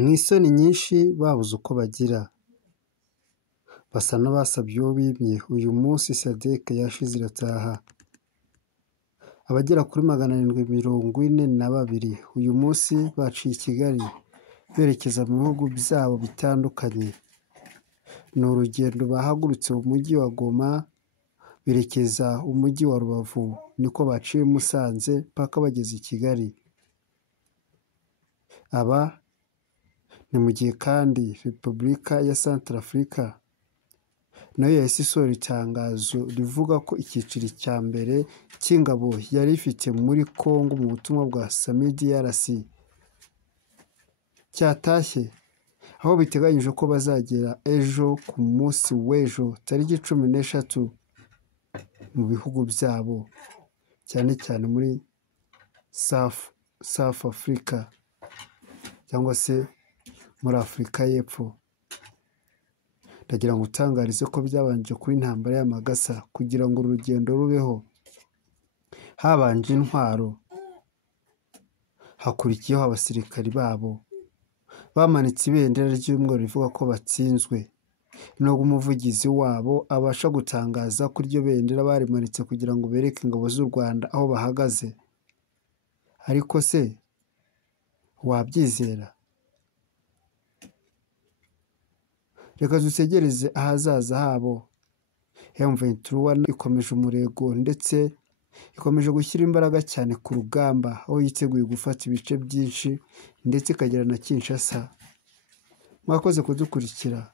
Mw'isoni nyinshi babuze uko bagira, basa n'abasabye uwo bimye. Uyu munsi SADC yashize irataha. Abagera kuri 742 uyu munsi baciye i Kigali berekeza mu bihugu byabo bitandukanye. Ni urugendo bahagurutse mu mujyi wa Goma berekeza umujyi wa Rubavu, niko baciye Musanze paka bageze i Kigali. Aba ni mu gihe kandi Repubulika ya Centrafrica nayo yahise isohora itangazo rivuga ko icyiciro cya mbere cy'ingabo yari ifite muri Congo mu butumwa bwa SAMIDRC cyatashye, aho biteganyije ko bazagera ejo ku munsi w'ejo tariki 13 mu bihugu byabo, cyane cyane muri South Africa cyangwa se muri Afurika y'Epfo. Ndagira ngo utangarize ko byabanje kuba intambara y'amagasa kugira ngo urugendo rubeho. Habanje intwaro, hakurikiyeho abasirikari babo bamanitse ibendera ry'umweru rivuga ko batsinzwe, nubwo umuvugizi wabo abasha gutangaza ko iryo bendera barimanitse kugira ngo bereke ingabo z'u Rwanda aho bahagaze. Ariko se wabyizera? Reka dutegereze ahazaza habo. M23 ikomeje umurego ndetse ikomeje gushyira imbaraga cyane ku rugamba, aho yiteguye gufata ibice byinshi ndetse ikagera na Kinshasa. Mwakoze kudukurikira.